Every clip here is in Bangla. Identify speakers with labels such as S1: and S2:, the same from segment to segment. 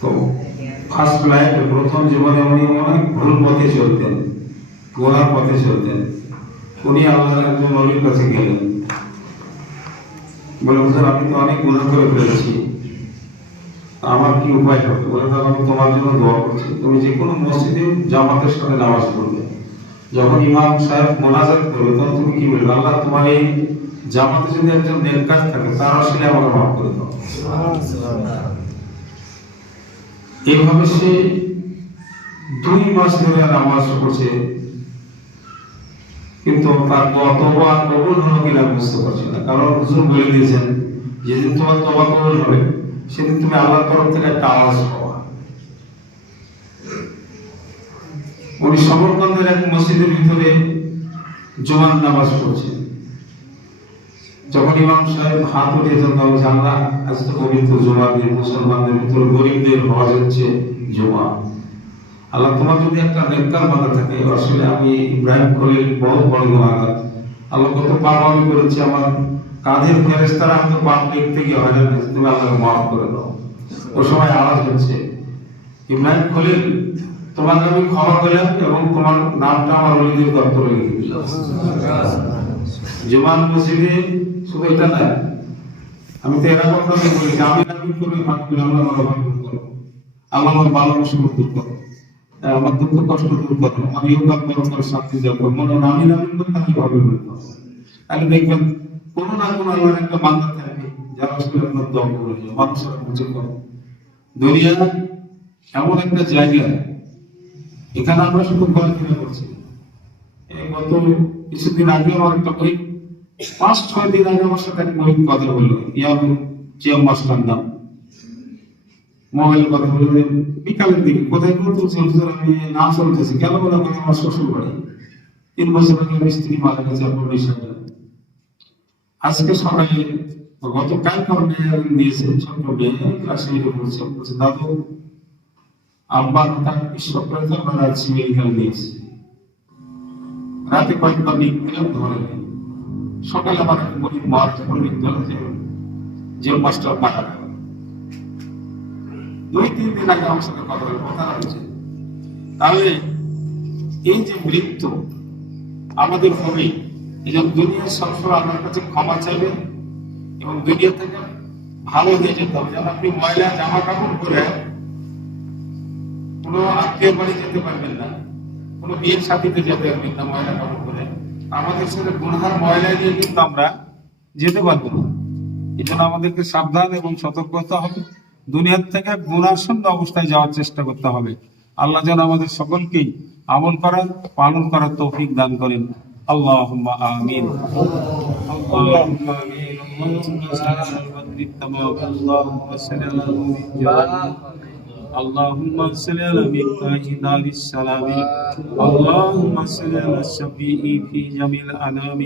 S1: তো ফার্স্ট প্রথম জীবনে উনি অনেক ভুল পথে চলতেন পথে চলতেন। উনি আল্লাহর একজন নবীর কাছে গেলেন। বলে আমি তো অনেক গুণা করে ফেলেছি। আমার কি উপায় হবে? বলে দেখো আমি তোমার জন্য দোয়া করছি। তুমি যে কোনো মসজিদে জামাতের সাথে নামাজ পড়বে। যখন ইমাম সাহেব মোনাজাত করবে, তখন তুমি কি বলবে? আল্লাহ তোমার এই জামাতে যদি একজন নেককার থাকে, তার আসলে আমাকে মাফ করে দাও। এইভাবে সে দুই মাস ধরে নামাজ পড়ছে। কিন্তু তার তবা কবুল হলো কিনা বুঝতে পারছি না। কারণ হুজুর বলে দিয়েছেন, যেদিন তোমার তবা কবুল হবে, সেদিন তুমি আল্লাহর তরফ থেকে একটা আওয়াজ উনি সমরকন্দের এক মসজিদের ভিতরে জোয়ান নামাজ পড়ছেন। যখন ইমাম সাহেব হাত উঠিয়েছেন তখন জানলা আজ তো পবিত্র জমা দিন মুসলমানদের ভিতরে গরিবদের হজ হচ্ছে জমা। আল্লাহ, তোমার যদি একটা নেককার বাধা থাকে, আসলে আমি ইব্রাহিম খলিল বহুত বড় গুণাগার। আল্লাহ কত পাপ আমি করেছি আমার। কাঁধের ফেরেস্তারা হয়তো পাপ লিখতে গিয়ে হয়রান হয়েছে, তুমি আল্লাহকে মাফ করে দাও। ও সময় আওয়াজ হচ্ছে, ইব্রাহিম খলিল তোমাকে আমি ক্ষমা করলাম এবং তোমার নামটা আমার অলিদের দপ্তরে লিখে মসজিদে শুধু এটা না আমি তো এরা কথা বলি আমি নামি করে করে আমরা আমার করো আমার দূর করো। আমার দুঃখ কষ্ট দূর করো। আমার পরকাল শান্তি মনে আমি নামি করে তাহলে ভাবে বলতে হবে। তাহলে দেখবেন, কোনো না কোনো আল্লাহর একটা থাকে, যারা আসলে আপনার দম করে মানুষের বুঝে করো। দুনিয়া এমন একটা জায়গা এখানে আমরা শুধু ঘোরাফেরা করছি গত কিছুদিন আগে আমার একটা বই, পাঁচ, ছয় দিন আগে আমার সাথে এক মহিলা কথা বলল ইয়াবু জিয়াম মাস্টার নাম। কথা বলল, বিকালের দিকে, কোথায় আমি না চলতেছি কেন বলে আমার শ্বশুর বাড়ি। তিন বছর আগে আমার স্ত্রী মারা গেছে আপনার বিষয়টা আজকে সকালে গত কাল কারণে দিয়েছে ছোট্ট মেয়ে, ক্লাস বলছে, দাদু আব্বা তার বিশ্বপ্রেত আমার রাজ্য রাতে কয়েকবার নিয়ে ধরে। সকালে আমার গরিব মার পণ্ডিত যে যে মাস্টার পাঠা দুই, তিন দিন আগে আমার সাথে কথা বলে কথা হচ্ছে তাহলে এই যে মৃত্যু, আমাদের হবে, এই জন্য দুনিয়া সবসময় আপনার কাছে ক্ষমা চাইবেন এবং দুনিয়া থেকে ভালো হয়ে যেতে হবে। যেন আপনি ময়লা জামা কাপড় পরে কোনো আত্মীয় বাড়ি যেতে পারবেন না কোনো বিয়ের সাথীতে যেতে পারবেন না ময়লা কাপড় পরে আমাদের সাথে গুনহার ময়লা নিয়ে কিন্তু আমরা যেতে পারবো না এই জন্য আমাদেরকে সাবধান এবং সতর্ক হতে হবে দুনিয়ার থেকে গুণাশূন্য অবস্থায় যাওয়ার চেষ্টা করতে হবে আল্লাহ যেন আমাদের সকলকেই আমল করার পালন করার তৌফিক দান করেন আল্লাহ আমিন اللهم آمين اللهم صل على المغرب كما اللهم صل على المغرب اللهم صل على مفتاح دار السلام اللهم صل على الشفيع في جميع الانام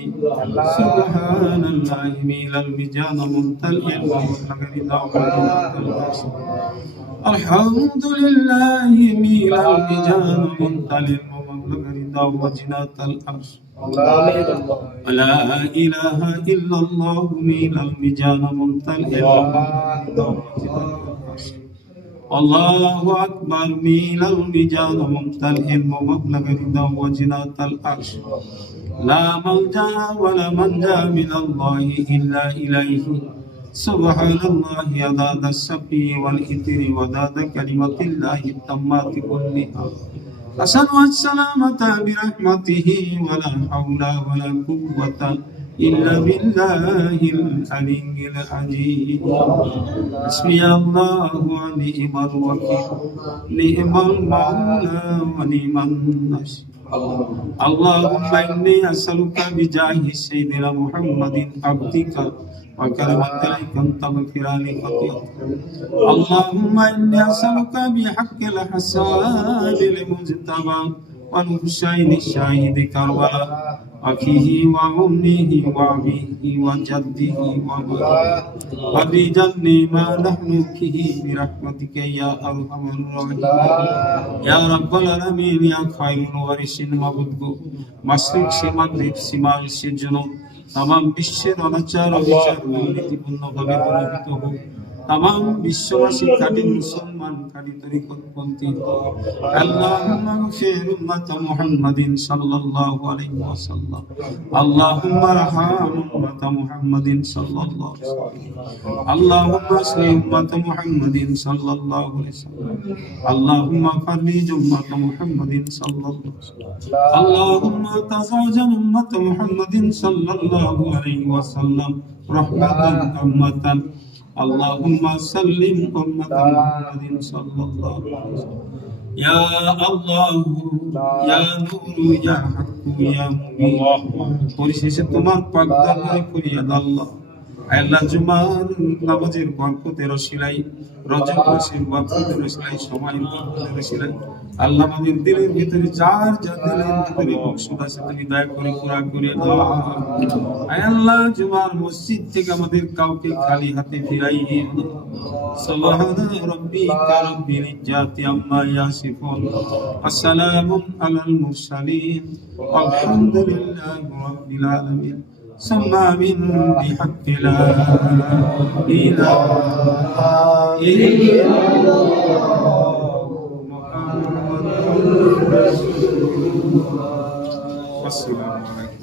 S1: سبحان الله ميل المجان ممتلئ ومطلق الحمد لله ميل المجان ممتلئ ومطلق رضا وجنات العرش لا إله إلا الله ميل المجان ممتلئ ومطلق رضا وجنات العرش الله أكبر ميل المجان ممتلئ ومبلغ رضا وجنات العرش. لا ملجأ ولا منجا من الله إلا إليه. سبحان الله عدد السبي والإثر وداد كلمة الله التامات كلها. أسأل السلامة برحمته ولا حول ولا قوة إلا بالله العلي العظيم حسبي الله ونعم الوكيل نعم المولى ونعم النصير اللهم إني أسألك بجاه سيدنا محمد عبدك وكلمة إليك أن تغفر لي خطيئتي اللهم إني أسألك بحق الحسان المجتبى والحسين الشاهد كربلاء أخيه وأمه وأبيه وجده وأبيه وبجن ما نحن فيه برحمتك يا أرحم الراحمين يا رب العالمين يا خير الوارثين মাবুদগো মাসরিক সে মাগরিব সীমার সে জন্য তাম বিশ্বের অনাচার অবিচার দুর্নীতিপূর্ণ ভাবে দূরীভূত হোক তাম বিশ্ববাসী খাঁটি মুসলমান খাঁটি তরিকতপন্থী। আল্লাহুম্মা গফির উম্মাত মুহাম্মাদিন সাল্লাল্লাহু আলাইহি ওয়াসাল্লাম। আল্লাহুম্মা রহাম উম্মাত মুহাম্মাদিন সাল্লাল্লাহু আলাইহি ওয়াসাল্লাম। আল্লাহুম্মা আসলি উম্মাত মুহাম্মাদিন সাল্লাল্লাহু আলাইহি ওয়াসাল্লাম। আল্লাহুম্মা ফাররিজ উম্মাত মুহাম্মাদিন সাল্লাল্লাহু আলাইহি ওয়াসাল্লাম। আল্লাহুম্মা তাজাওয়াজ উম্মাত মুহাম্মাদিন সাল্লাল্লাহু আলাইহি ওয়াসাল্লাম। রহমাতান উম্মাতান اللهم سلم أمة محمد صلى الله عليه وسلم يا الله يا نور يا حق يا مبين পরিশেষে তোমার পাক দরবারে ফরিয়াদ আল্লাহ আল্লাহ জুমার নামাজের বরকতের রসিলাই রজব মাসের বরকতের রসিলাই সময়ের বরকতের রসিলাই আল্লাহ আমাদের দিলের ভিতরে যার যার দিলের ভিতরে মকসুদ আছে তুমি দয়া করে পুরা করে দাও আয় আল্লাহ জুমার মসজিদ থেকে আমাদের কাউকে খালি হাতে ফিরাই দিও না سبحان ربك رب العزة عما يصفون وسلام على المرسلين والحمد لله رب العالمين ثم من بحق لا إله إلا الله আসসালামু আলাইকুম।